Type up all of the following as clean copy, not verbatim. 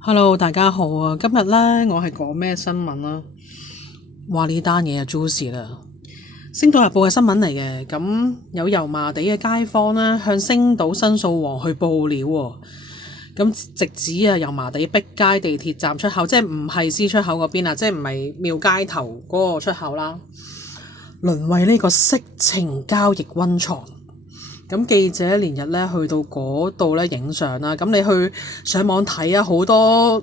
Hello，大家好啊！今日咧，我係講咩新聞啦？話呢單嘢就 juicy 啦，《星島日報》嘅新聞嚟嘅。咁有油麻地嘅街坊咧，向星島申訴王去報料喎。咁直指油麻地碧街地鐵站出口，即係唔係 C 出口嗰邊啊，即係唔係廟街頭嗰個出口啦，淪為呢個色情交易溫床。咁記者連日咧去到嗰度咧影相啦，咁你去上網睇啊，好多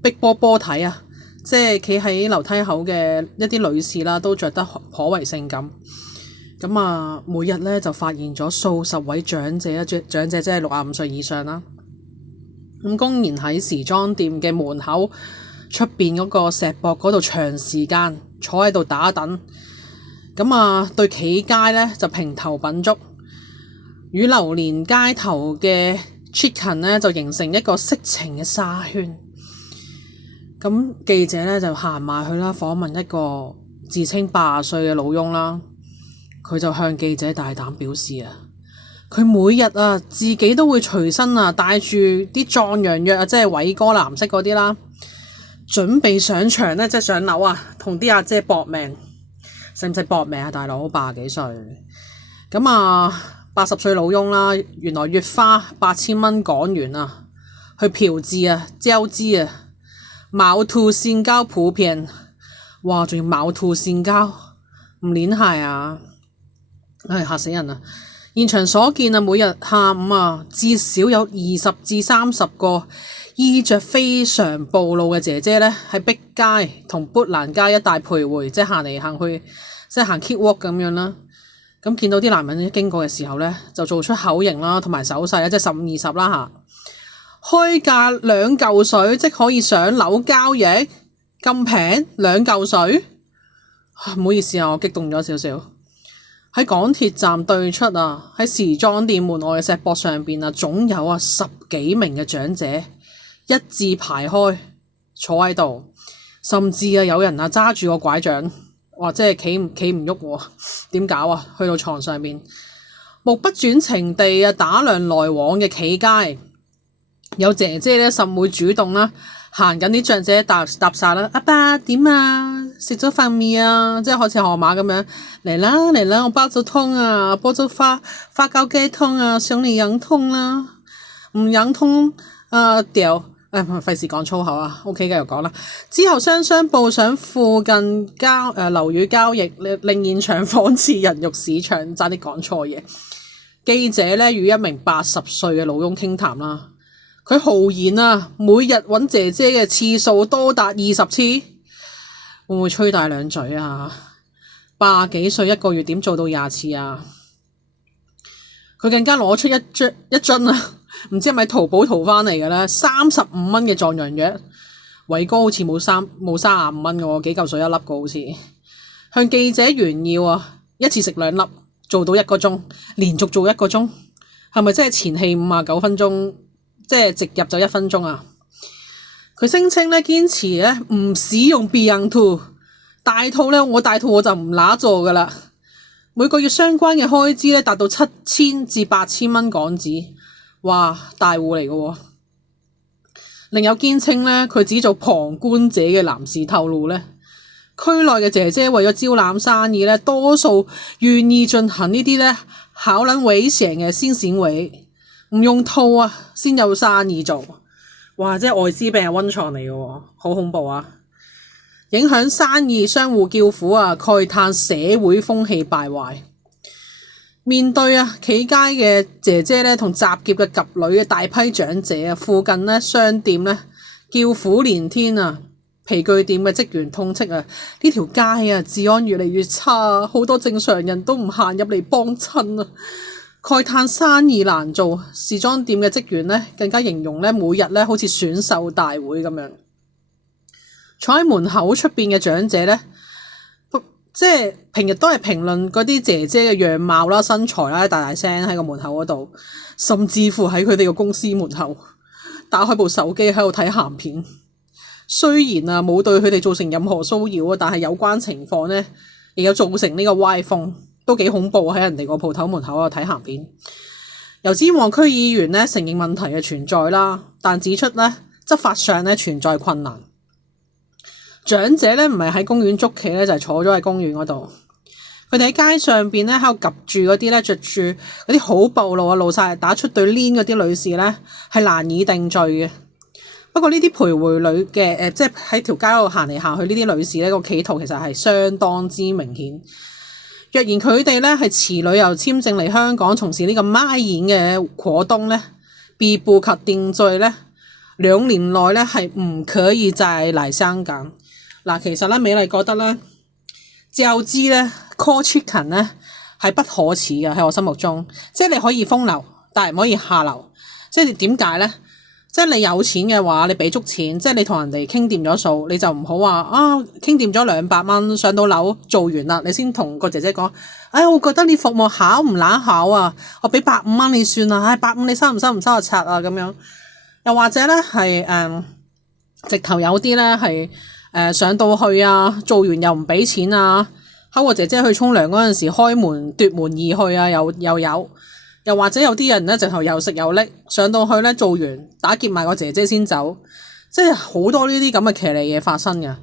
逼波睇啊，即係企喺樓梯口嘅一啲女士啦，都着得頗為性感。咁啊，每日咧就發現咗數十位長者即係65歲以上啦，咁公然喺時裝店嘅門口出邊嗰個石壆嗰度長時間坐喺度打躉。咁啊，對企街咧就評頭品足。與榴蓮街頭嘅 chicken 咧就形成一個色情嘅沙圈。咁記者咧就行埋去啦，訪問一個自稱80歲嘅老翁啦。佢就向記者大膽表示啊，佢每日啊自己都會隨身啊帶住啲壯陽藥啊，即係偉哥藍色嗰啲啦，準備上場咧，即係上樓啊，同啲阿姐搏命。使唔使搏命啊，大佬？80幾歲咁啊，80歲老翁啦，原來月花8000蚊港元啊，去嫖妓啊、招資啊，卯兔線交普遍，哇！仲要卯兔線交，唔撚係啊！唉，嚇死人啊！現場所見啊，每日下午啊，至少有20至30個衣着非常暴露嘅姐姐咧，喺碧街同砵蘭街一帶徘徊，即係行嚟行去，即係行 catwalk 咁樣啦。咁見到啲男人經過嘅時候咧，就做出口型啦，同埋手勢啦，即係15、20啦嚇。開價2嚿水，即可以上樓交易，咁平2嚿水。唔好意思啊，我激動咗少少。喺港鐵站對出啊，喺時裝店門外嘅石壆上邊啊，總有10幾名嘅長者一字排開坐喺度，甚至有人揸住個拐杖，或者係企唔喐喎，點搞啊？去到床上面，目不轉睛地打量來往嘅企街，有姐姐咧甚會主動啦，行緊啲長者搭訕啦，阿爸點啊？食咗飯未啊？即係好似河馬咁樣嚟啦，我包咗湯啊，煲咗花膠雞湯啊，上嚟飲湯啦，唔飲湯掉。費事講粗口啊 ，OK 繼續講啦。之後雙報上附近樓宇交易，令現場仿似人肉市場，差啲講錯嘢。記者咧與一名80歲嘅老翁傾談啦，佢豪言啊，每日揾姐姐嘅次數多達20次，會唔會吹大兩嘴啊？80幾歲一個月點做到20次啊？佢更加攞出一樽啊！唔知係咪淘寶淘翻嚟嘅咧？35蚊嘅壯陽藥，偉哥好似冇35蚊嘅喎，幾嚿水一粒個好似。向記者炫耀啊，一次食2粒，做到1個鐘，連續做1個鐘，係咪真係前戲59分鐘，即係直入就1分鐘啊？佢聲稱咧堅持咧唔使用避孕套，大套咧我就唔拿做噶啦。每個月相關嘅開支咧達到7000至8000蚊港紙。哇，大戶嚟嘅喎！另有堅稱咧，佢只做旁觀者嘅男士透露咧，區內嘅姐姐為咗招攬生意咧，多數願意進行呢啲咧考撚危險嘅先閃位，唔用套啊，先有生意做。哇！即係愛滋病嘅溫床嚟嘅喎，好恐怖啊！影響生意，相互叫苦啊，慨嘆社會風氣敗壞。面對企街嘅姐姐咧，同集結嘅及女嘅大批長者啊，附近咧商店咧叫苦連天啊！皮具店嘅職員痛斥啊，呢條街啊治安越嚟越差，好多正常人都唔行入嚟幫襯啊！慨嘆生意難做，時裝店嘅職員咧更加形容咧每日咧好似選秀大會咁樣，坐喺門口出邊嘅長者咧。即係平日都係評論嗰啲姐姐嘅樣貌啦、身材啦，大聲喺個門口嗰度，甚至乎喺佢哋個公司門口打開部手機喺度睇鹹片。雖然冇對佢哋造成任何騷擾，但係有關情況呢，亦有造成呢個歪風，都幾恐怖喺人哋個鋪頭門口睇鹹片。油尖旺區議員呢承認問題嘅存在啦，但指出呢執法上咧存在困難。長者咧唔係喺公園捉棋咧，就係坐咗喺公園嗰度。佢哋喺街上邊咧喺度及住嗰啲咧着住嗰啲好暴露啊露晒打出對鏈嗰啲女士咧，係難以定罪嘅。不過呢啲徘徊女嘅即係喺條街度行嚟行去呢啲女士咧，個企圖其實係相當之明顯。若然佢哋咧係持旅遊簽證嚟香港從事呢個孖演嘅活動咧，被捕及定罪咧，2年內咧係唔可以再嚟香港。嗱，其實咧美麗覺得咧，照知咧 call chicken 咧係不可恥嘅喺我心目中，即係你可以風流，但係唔可以下流。即係點解咧？即係你有錢嘅話，你俾足錢，即係你同人哋傾掂咗數，你就唔好話啊傾掂咗200蚊上到樓做完啦，你先同個姐姐講，我覺得你服務考唔懶考啊，我俾150蚊你算啦，150你收唔收我拆啊咁樣。又或者咧係直頭有啲咧係上到去啊，做完又唔俾錢啊，喺我姐姐去沖涼嗰陣時開門奪門而去啊，又有。又或者有啲人咧，直頭又食又拎，上到去咧做完打劫埋個姐姐先走，即係好多呢啲咁嘅騎呢嘢發生嘅。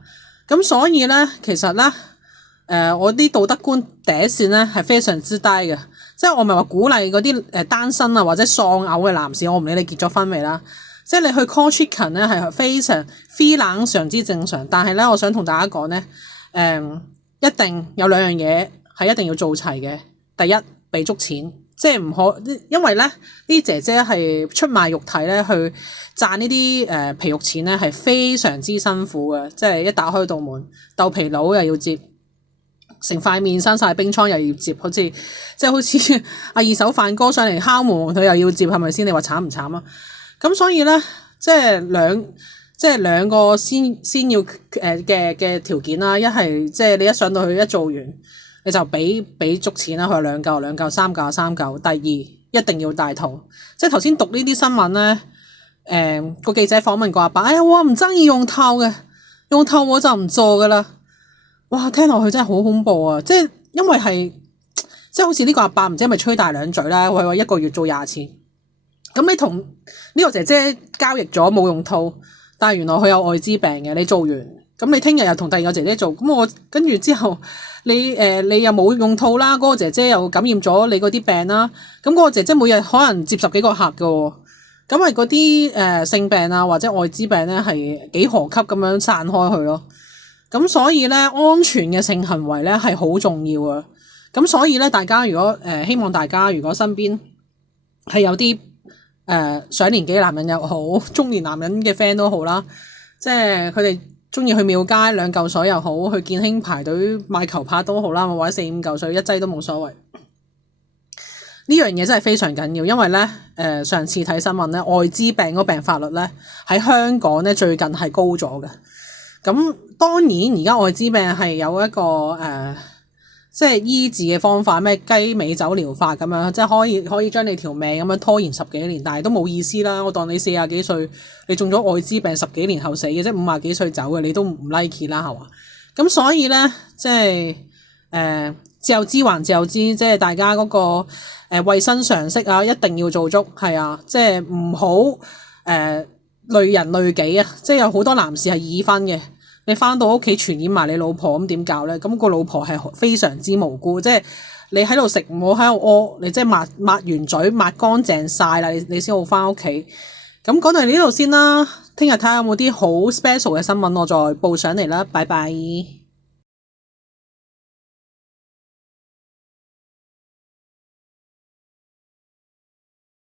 咁所以咧，其實咧，我啲道德觀底線咧係非常之低嘅，即係我唔係話鼓勵嗰啲單身啊或者喪偶嘅男士，我唔理你結咗婚未啦，即係你去 call chicken 咧係非常之正常。但係咧，我想同大家講咧，一定有2樣嘢係一定要做齊嘅。第一，俾足錢。即係唔可，因為咧呢啲姐姐係出賣肉體咧，去賺呢啲皮肉錢咧，係非常之辛苦嘅。即係一打開道門，豆皮佬又要接，成塊面生晒冰瘡又要接，好似阿二手飯哥上嚟敲門佢又要接，係咪先？你話慘唔慘啊？咁所以咧，即係兩個先要嘅條件啦。一係即係你一上到去一做完。你就俾足錢啦，佢有2嚿、3嚿、3嚿。第二，一定要戴套。即係頭先讀呢啲新聞咧，個記者訪問個阿伯，我唔爭意用套嘅，用套我就唔做噶啦。哇，聽落去真係好恐怖啊！即係因為係即係好似呢個阿伯唔知係咪吹大兩嘴啦，佢話1個月做20次。咁你同呢個姐姐交易咗冇用套，但係原來佢有愛滋病嘅，你做完，咁你聽日又同第2個姐姐做，咁我跟住之後。你又冇用套啦，嗰個姐姐又感染咗你嗰啲病啦，咁嗰個姐姐每日可能接10幾個客㗎喎，咁係嗰啲性病啊或者愛滋病咧係幾何級咁樣散開去咯，咁所以咧安全嘅性行為咧係好重要啊，咁所以咧大家如果希望大家如果身邊係有啲上年紀男人又好，中年男人嘅 friend 都好啦，即係佢哋。中意去廟街2嚿水又好，去建興排隊買球拍都好啦，或者4-5嚿水一劑都冇所謂。呢樣嘢真係非常緊要，因為咧上次睇新聞咧，愛滋病嗰個病發率咧喺香港咧最近係高咗嘅。咁當然而家愛滋病係有一個即係醫治嘅方法，咩雞尾酒療法咁樣，即係可以將你條命咁樣拖延10幾年，但係都冇意思啦。我當你40幾歲，你中咗愛滋病10幾年後死嘅，即係50幾歲走嘅，你都唔 like 啦，係嘛？咁所以咧，即係自由知還自由知，即係大家嗰個衛生常識啊，一定要做足，係啊，即係唔好累人累己啊，即係有好多男士係已婚嘅。你翻到屋企傳染埋你老婆咁點搞咧？咁個老婆係非常之無辜，即係你喺度食唔好喺度屙，你即係抹完嘴抹乾淨晒啦，你先好翻屋企。咁講到呢度先啦，聽日睇下有冇啲好 special 嘅新聞，我再報上嚟啦，拜拜。